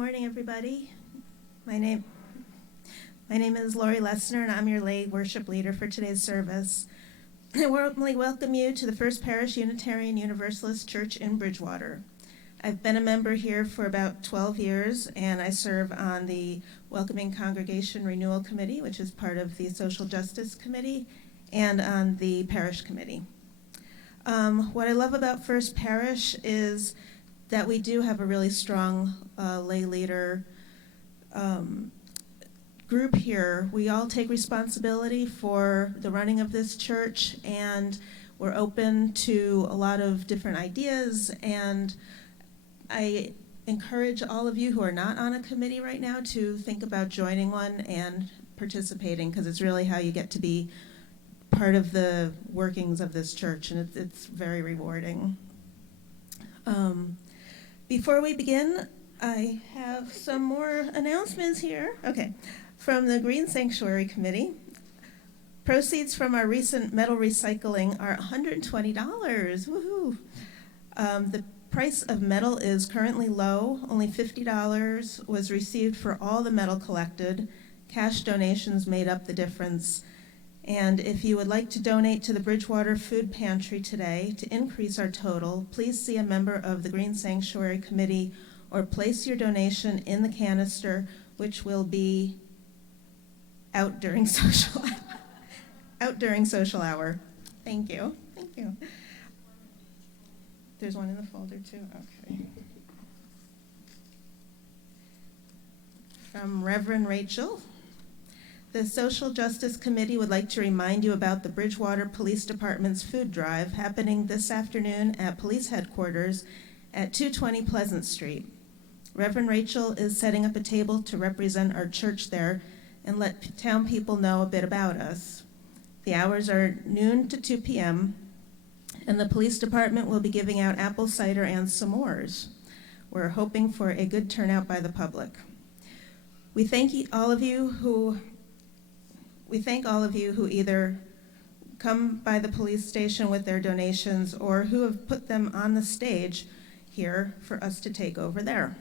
morning, everybody. My name is Lori Lessner, and I'm your lay worship leader for today's service. I warmly welcome you to the First Parish Unitarian Universalist Church in Bridgewater. I've been a member here for about 12 years, and I serve on the Welcoming Congregation Renewal Committee, which is part of the Social Justice Committee, and on the Parish Committee. What I love about First Parish is that we do have a really strong lay leader group here. We all take responsibility for the running of this church, and we're open to a lot of different ideas, and I encourage all of you who are not on a committee right now to think about joining one and participating, because it's really how you get to be part of the workings of this church, and it's very rewarding. Before we begin, I have some more announcements here. Okay, from the Green Sanctuary Committee, proceeds from our recent metal recycling are $120. Woohoo! The price of metal is currently low. Only $50 was received for all the metal collected. Cash donations made up the difference. And if you would like to donate to the Bridgewater Food Pantry today to increase our total, please see a member of the Green Sanctuary Committee or place your donation in the canister, which will be out during social hour. Thank you. Thank you. There's one in the folder too. Okay. From Reverend Rachel. The Social Justice Committee would like to remind you about the Bridgewater Police Department's food drive happening this afternoon at police headquarters at 220 Pleasant Street. Reverend Rachel is setting up a table to represent our church there and let town people know a bit about us. The hours are noon to 2 p.m., and the police department will be giving out apple cider and s'mores. We're hoping for a good turnout by the public. We thank all of you who either come by the police station with their donations or who have put them on the stage here for us to take over there.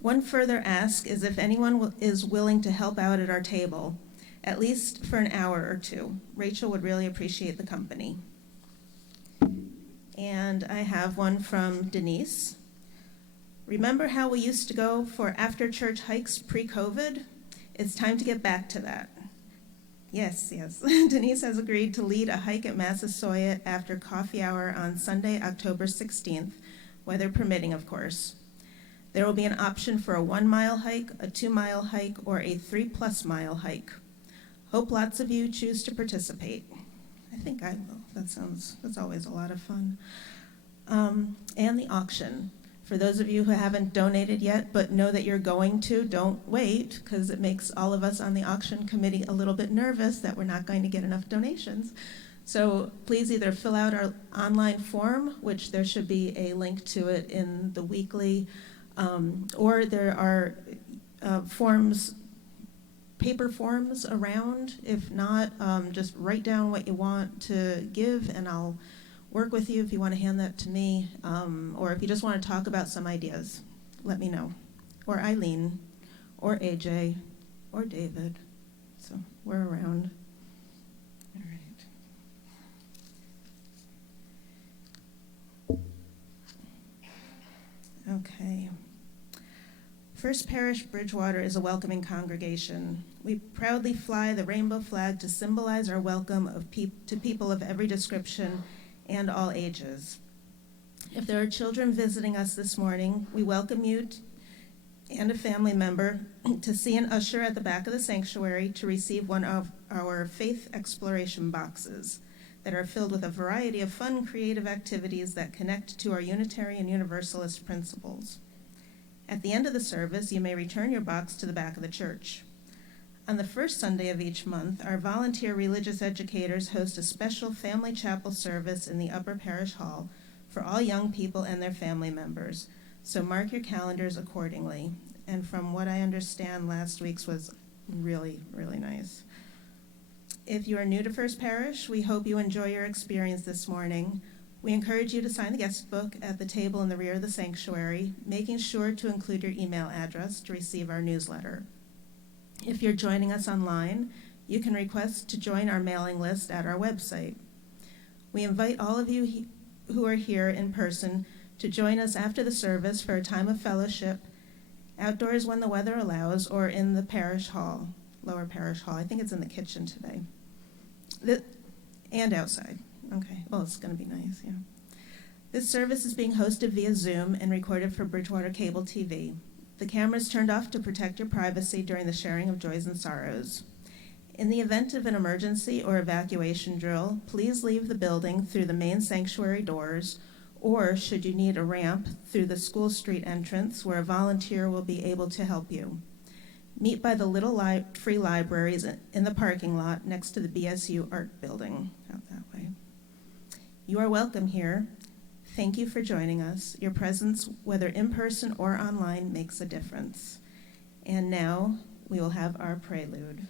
One further ask is if anyone is willing to help out at our table, at least for an hour or two. Rachel would really appreciate the company. And I have one from Denise. Remember how we used to go for after-church hikes pre-COVID? It's time to get back to that. Yes. Denise has agreed to lead a hike at Massasoit after coffee hour on Sunday, October 16th, weather permitting, of course. There will be an option for a 1-mile hike, a 2-mile hike, or a 3+ mile hike. Hope lots of you choose to participate. I think I will. That's always a lot of fun. And the auction. For those of you who haven't donated yet but know that you're going to, don't wait, because it makes all of us on the auction committee a little bit nervous that we're not going to get enough donations. So please either fill out our online form, which there should be a link to it in the weekly, or there are paper forms around. If not, just write down what you want to give, and I'll work with you if you want to hand that to me, or if you just want to talk about some ideas, let me know. Or Eileen, or AJ, or David. So we're around. All right. Okay. First Parish Bridgewater is a welcoming congregation. We proudly fly the rainbow flag to symbolize our welcome to people of every description and all ages. If there are children visiting us this morning, we welcome you and a family member to see an usher at the back of the sanctuary to receive one of our faith exploration boxes that are filled with a variety of fun, creative activities that connect to our Unitarian Universalist principles. At the end of the service, you may return your box to the back of the church. On the first Sunday of each month, our volunteer religious educators host a special family chapel service in the Upper Parish Hall for all young people and their family members. So mark your calendars accordingly. And from what I understand, last week's was really, really nice. If you are new to First Parish, we hope you enjoy your experience this morning. We encourage you to sign the guest book at the table in the rear of the sanctuary, making sure to include your email address to receive our newsletter. If you're joining us online, you can request to join our mailing list at our website. We invite all of you who are here in person to join us after the service for a time of fellowship, outdoors when the weather allows, or in the parish hall, lower parish hall. I think it's in the kitchen today. And outside. Okay, well, it's going to be nice, yeah. This service is being hosted via Zoom and recorded for Bridgewater Cable TV. The camera is turned off to protect your privacy during the sharing of joys and sorrows. In the event of an emergency or evacuation drill, please leave the building through the main sanctuary doors, or should you need a ramp, through the School Street entrance where a volunteer will be able to help you. Meet by the little free libraries in the parking lot next to the BSU Art Building, out that way. You are welcome here. Thank you for joining us. Your presence, whether in person or online, makes a difference. And now we will have our prelude.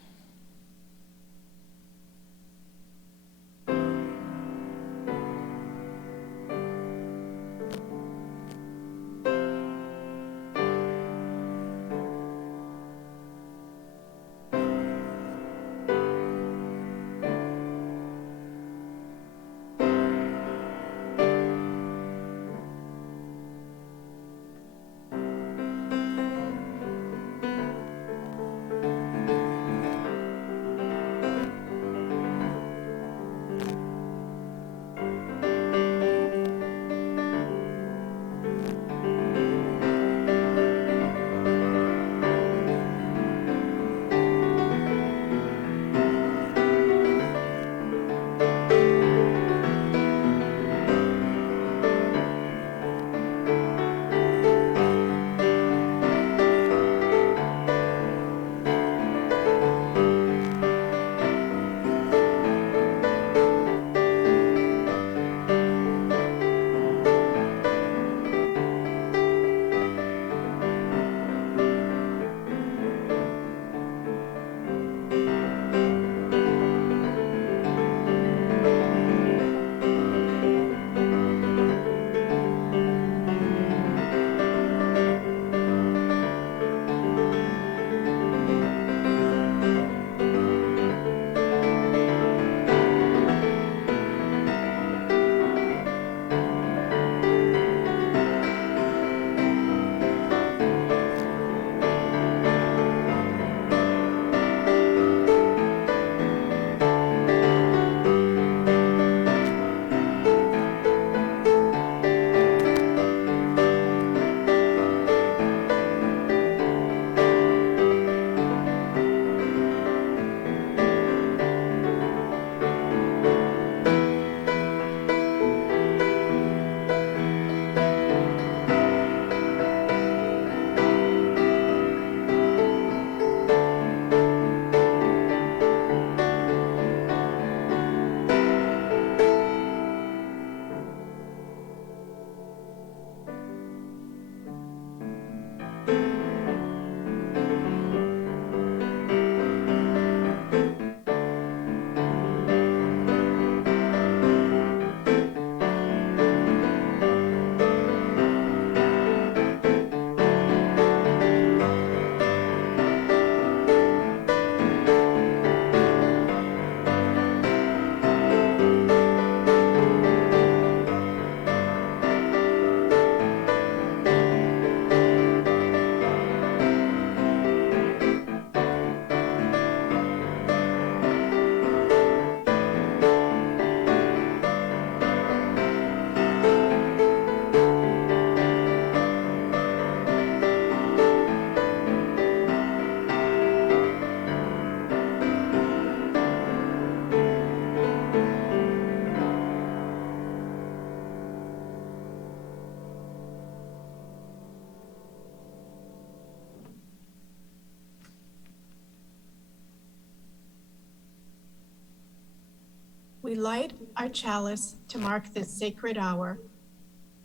We light our chalice to mark this sacred hour.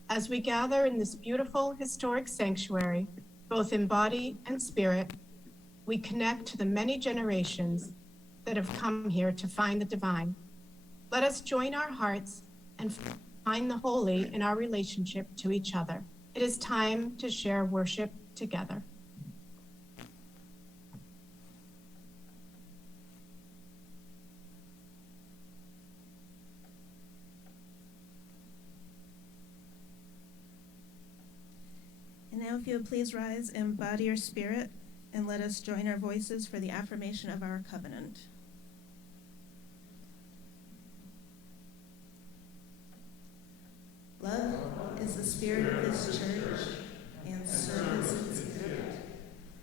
As we gather in this beautiful historic sanctuary, both in body and spirit, we connect to the many generations that have come here to find the divine. Let us join our hearts and find the holy in our relationship to each other. It is time to share worship together. And now if you would please rise and bow to your spirit, and let us join our voices for the affirmation of our covenant. Love is the spirit of this church, and service its gift.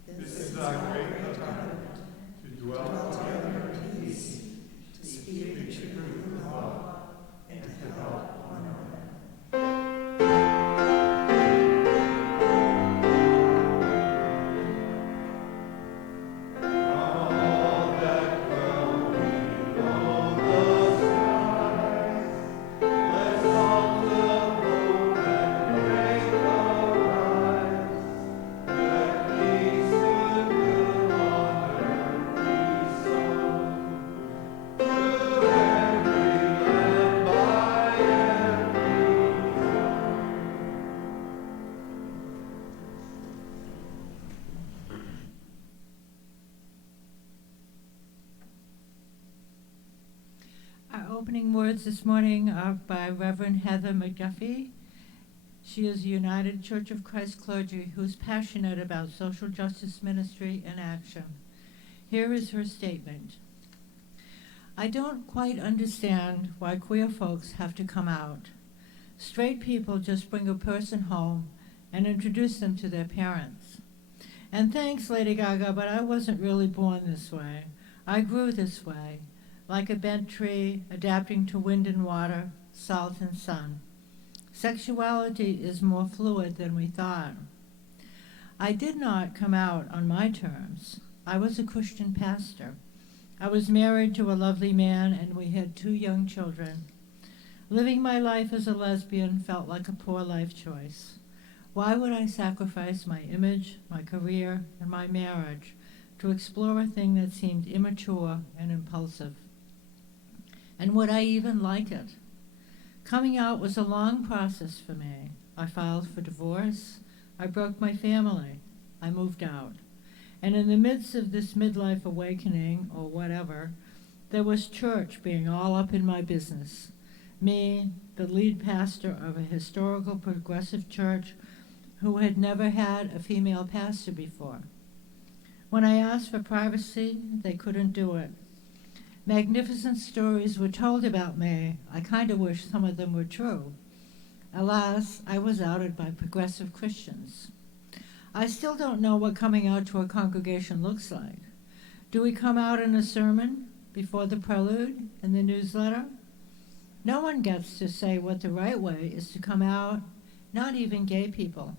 This is our great covenant, to dwell together in peace, to speak the truth in love, and to help one another. Our opening words this morning are by Reverend Heather McDuffie. She is a United Church of Christ clergy who's passionate about social justice ministry and action. Here is her statement. I don't quite understand why queer folks have to come out. Straight people just bring a person home and introduce them to their parents. And thanks, Lady Gaga, but I wasn't really born this way. I grew this way, like a bent tree, adapting to wind and water, salt and sun. Sexuality is more fluid than we thought. I did not come out on my terms. I was a Christian pastor. I was married to a lovely man, and we had 2 young children. Living my life as a lesbian felt like a poor life choice. Why would I sacrifice my image, my career, and my marriage to explore a thing that seemed immature and impulsive? And would I even like it? Coming out was a long process for me. I filed for divorce. I broke my family. I moved out. And in the midst of this midlife awakening, or whatever, there was church being all up in my business. Me, the lead pastor of a historical progressive church who had never had a female pastor before. When I asked for privacy, they couldn't do it. Magnificent stories were told about me. I kind of wish some of them were true. Alas, I was outed by progressive Christians. I still don't know what coming out to a congregation looks like. Do we come out in a sermon, before the prelude, in the newsletter? No one gets to say what the right way is to come out, not even gay people.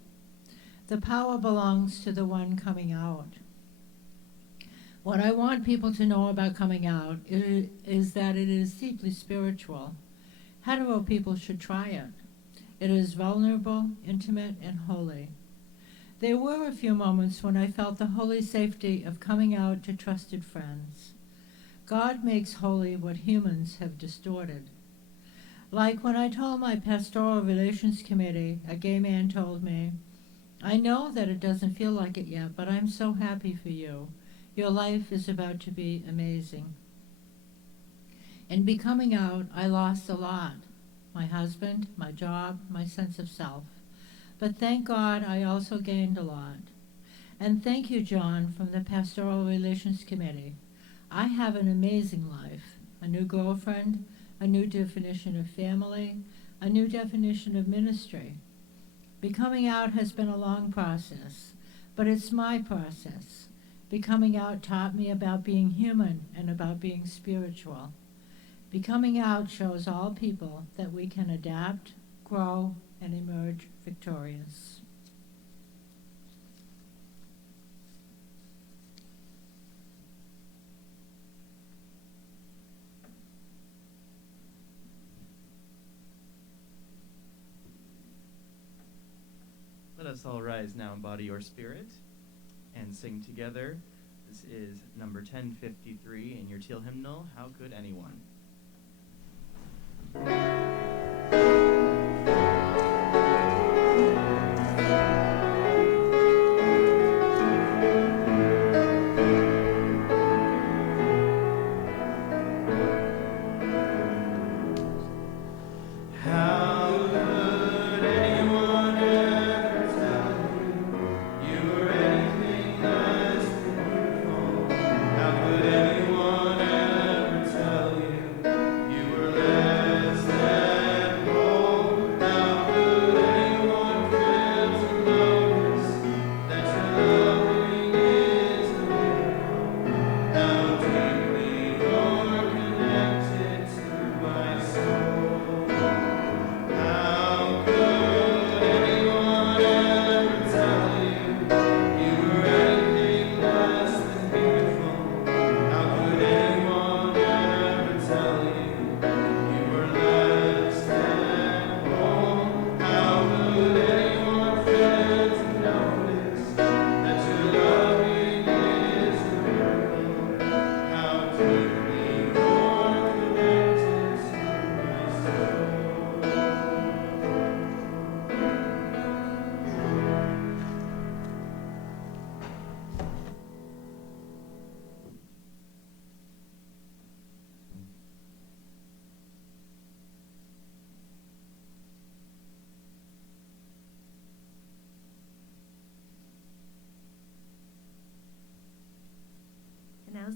The power belongs to the one coming out. What I want people to know about coming out is that it is deeply spiritual. Hetero people should try it. It is vulnerable, intimate, and holy. There were a few moments when I felt the holy safety of coming out to trusted friends. God makes holy what humans have distorted. Like when I told my pastoral relations committee, a gay man told me, I know that it doesn't feel like it yet, but I'm so happy for you. Your life is about to be amazing. In becoming out, I lost a lot. My husband, my job, my sense of self. But thank God I also gained a lot. And thank you, John, from the Pastoral Relations Committee. I have an amazing life, a new girlfriend, a new definition of family, a new definition of ministry. Becoming out has been a long process, but it's my process. Becoming out taught me about being human and about being spiritual. Becoming out shows all people that we can adapt, grow, and emerge victorious. Let us all rise now, embody your spirit, and sing together. This is number 1053 in your teal hymnal, How Could Anyone?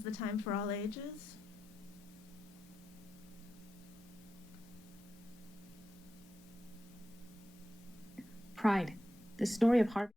the time for all ages. Pride, the story of heart.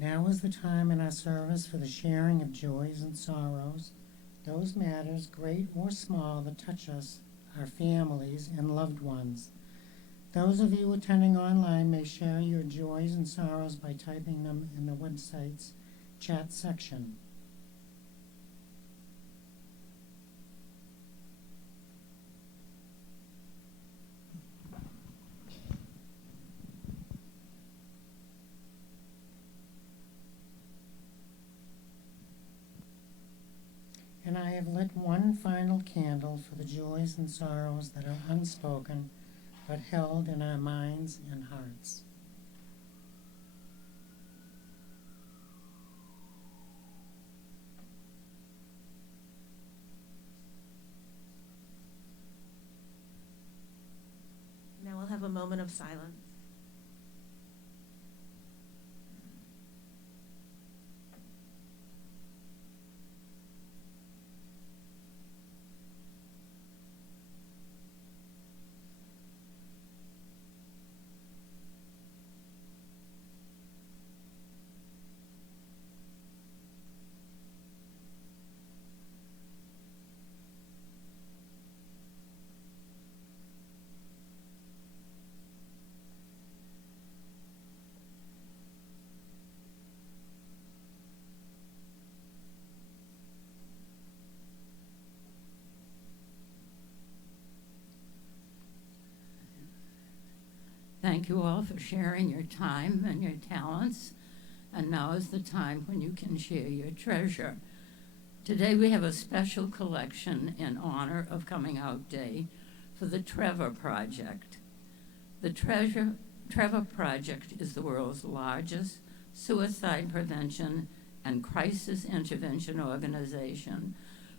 Now is the time in our service for the sharing of joys and sorrows, those matters, great or small, that touch us, our families, and loved ones. Those of you attending online may share your joys and sorrows by typing them in the website's chat section. And I have lit one final candle for the joys and sorrows that are unspoken, but held in our minds and hearts. Now we'll have a moment of silence. Thank you all for sharing your time and your talents. And now is the time when you can share your treasure. Today we have a special collection in honor of Coming Out Day for the Trevor Project. The Trevor Project is the world's largest suicide prevention and crisis intervention organization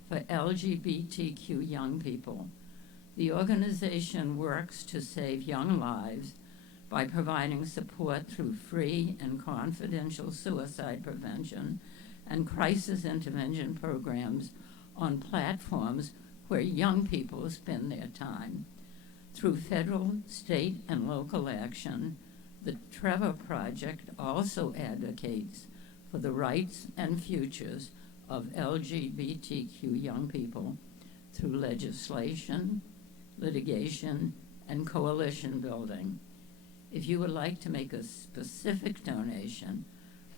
for LGBTQ young people. The organization works to save young lives by providing support through free and confidential suicide prevention and crisis intervention programs on platforms where young people spend their time. Through federal, state, and local action, the Trevor Project also advocates for the rights and futures of LGBTQ young people through legislation, litigation, and coalition building. If you would like to make a specific donation,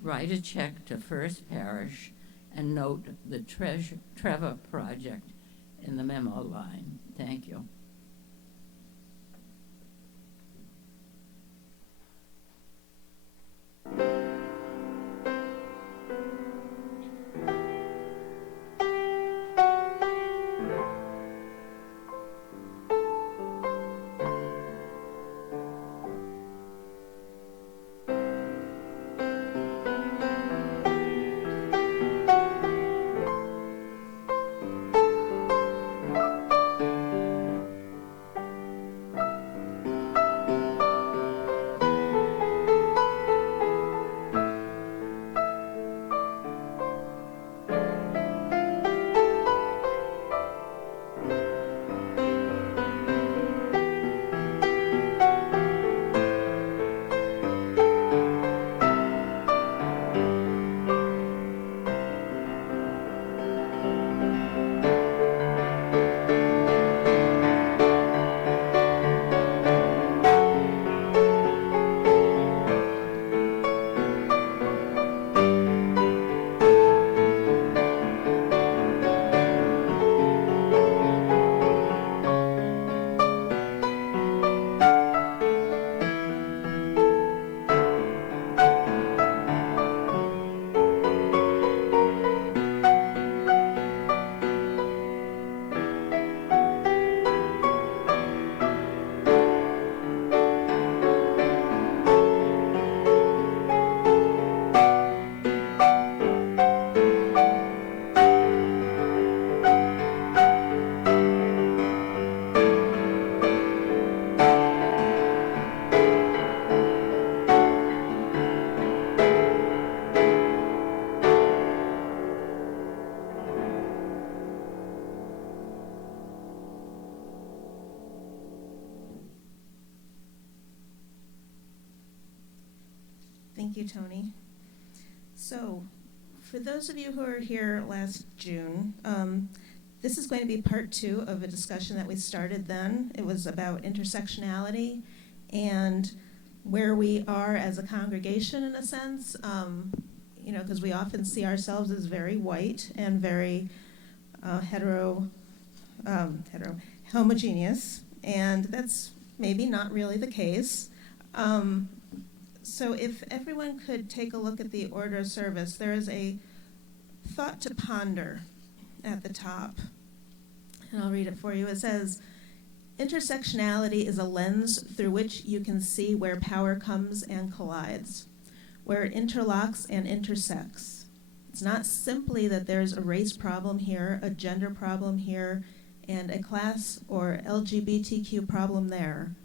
write a check to First Parish and note the Trevor Project in the memo line. Thank you. Thank you, Tony. So, for those of you who were here last June, this is going to be part 2 of a discussion that we started then. It was about intersectionality and where we are as a congregation, in a sense, because we often see ourselves as very white and very homogeneous, and that's maybe not really the case. So if everyone could take a look at the order of service, there is a thought to ponder at the top, and I'll read it for you. It says, intersectionality is a lens through which you can see where power comes and collides, where it interlocks and intersects. It's not simply that there's a race problem here, a gender problem here, and a class or LGBTQ problem there.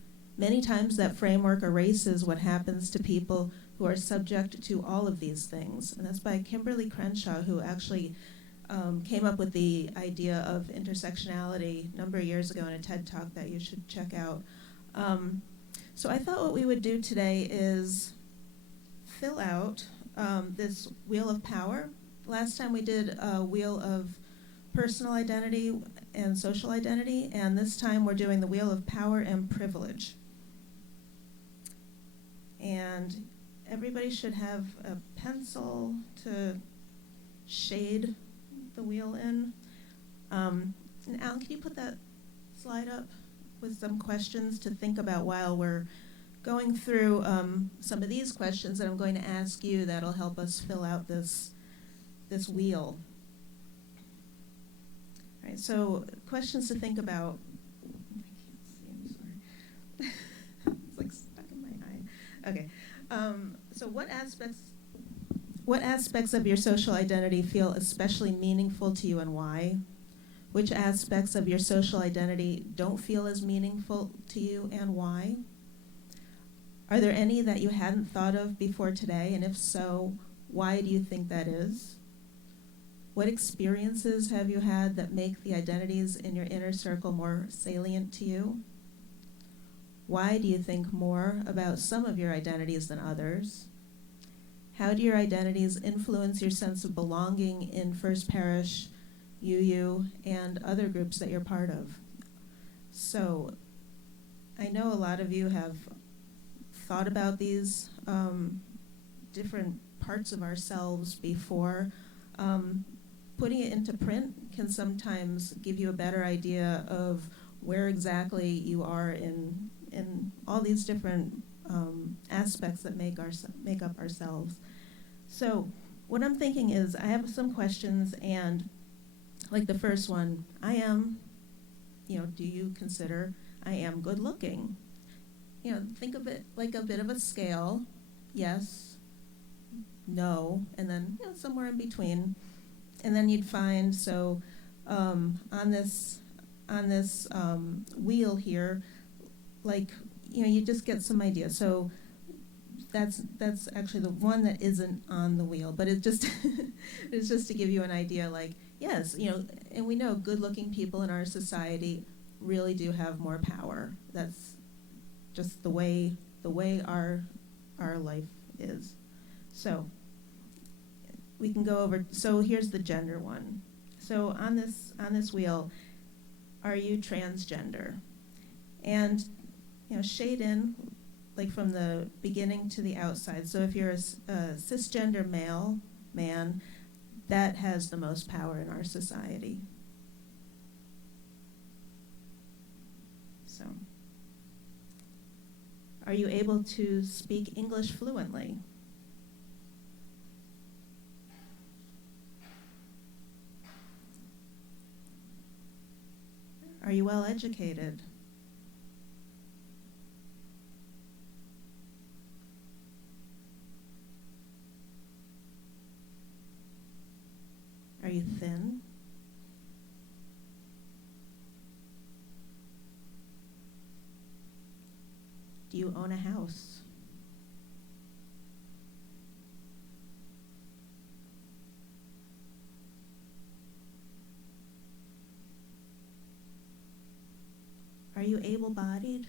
Many times that framework erases what happens to people who are subject to all of these things. And that's by Kimberly Crenshaw, who actually came up with the idea of intersectionality a number of years ago in a TED Talk that you should check out. So I thought what we would do today is fill out this wheel of power. Last time we did a wheel of personal identity and social identity, and this time we're doing the wheel of power and privilege. And everybody should have a pencil to shade the wheel in. And Alan, can you put that slide up with some questions to think about while we're going through some of these questions that I'm going to ask you that'll help us fill out this wheel. All right, so questions to think about. I can't see, I'm sorry. It's like stuck in my eye. Okay, so what aspects of your social identity feel especially meaningful to you and why? Which aspects of your social identity don't feel as meaningful to you and why? Are there any that you hadn't thought of before today, and if so, why do you think that is? What experiences have you had that make the identities in your inner circle more salient to you? Why do you think more about some of your identities than others? How do your identities influence your sense of belonging in First Parish, UU, and other groups that you're part of? So, I know a lot of you have thought about these different parts of ourselves before. Putting it into print can sometimes give you a better idea of where exactly you are in all these different aspects that make up ourselves. So what I'm thinking is I have some questions, and like the first one, do you consider I am good looking? Think of it like a bit of a scale, yes, no, and then somewhere in between. And then you'd find, so on this wheel here, you just get some idea. So that's actually the one that isn't on the wheel, but it just it's just to give you an idea. Yes, and we know good-looking people in our society really do have more power. That's just the way our life is. So we can go over, so here's the gender one. So on this wheel, are you transgender? And shade in from the beginning to the outside. So if you're a cisgender man, that has the most power in our society. So, are you able to speak English fluently? Are you well educated? Are you thin? Do you own a house? Are you able-bodied?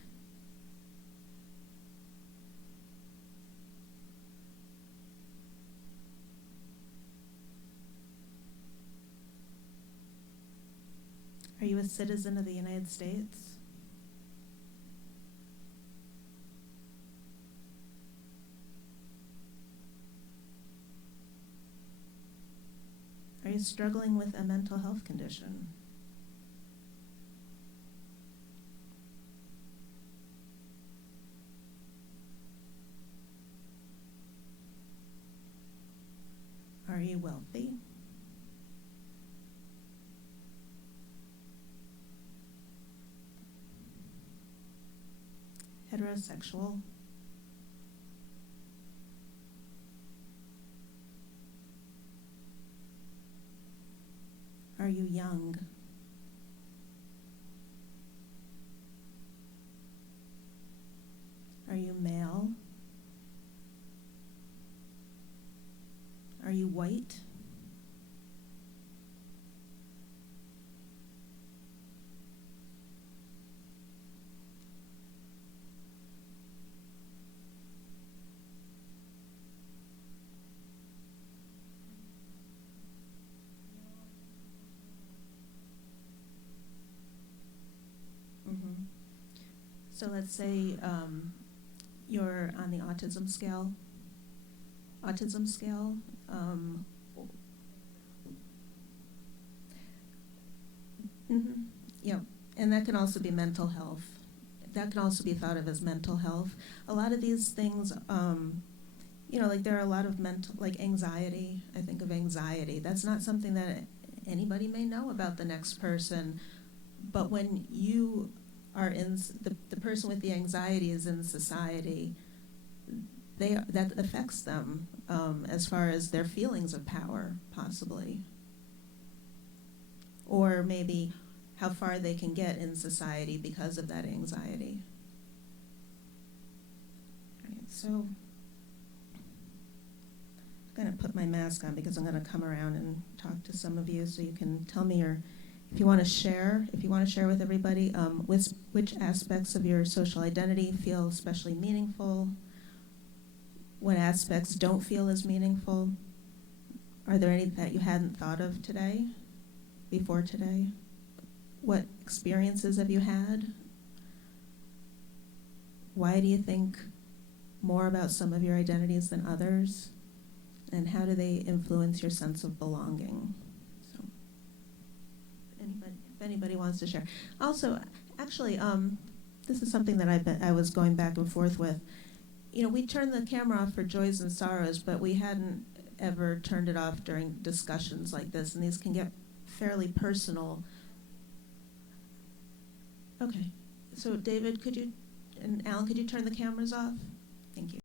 citizen of the United States? Are you struggling with a mental health condition? Are you wealthy? Heterosexual? Are you young? Are you male? Are you white? Mm-hmm. So let's say you're on the autism scale. Autism scale. Mm-hmm. Yeah, and that can also be mental health. That can also be thought of as mental health. A lot of these things, like there are a lot of mental, like anxiety. I think of anxiety. That's not something that anybody may know about the next person, but when you are the person with the anxiety is in society, that affects them as far as their feelings of power, possibly. Or maybe how far they can get in society because of that anxiety. All right, so I'm going to put my mask on because I'm going to come around and talk to some of you so you can tell me if you want to share with everybody which aspects of your social identity feel especially meaningful, what aspects don't feel as meaningful. Are there any that you hadn't thought of before today? What experiences have you had? Why do you think more about some of your identities than others? And how do they influence your sense of belonging? So, if anybody wants to share. Also, actually, this is something that I was going back and forth with. We turned the camera off for joys and sorrows, but we hadn't ever turned it off during discussions like this, and these can get fairly personal. Okay, so David, and Alan, could you turn the cameras off? Thank you.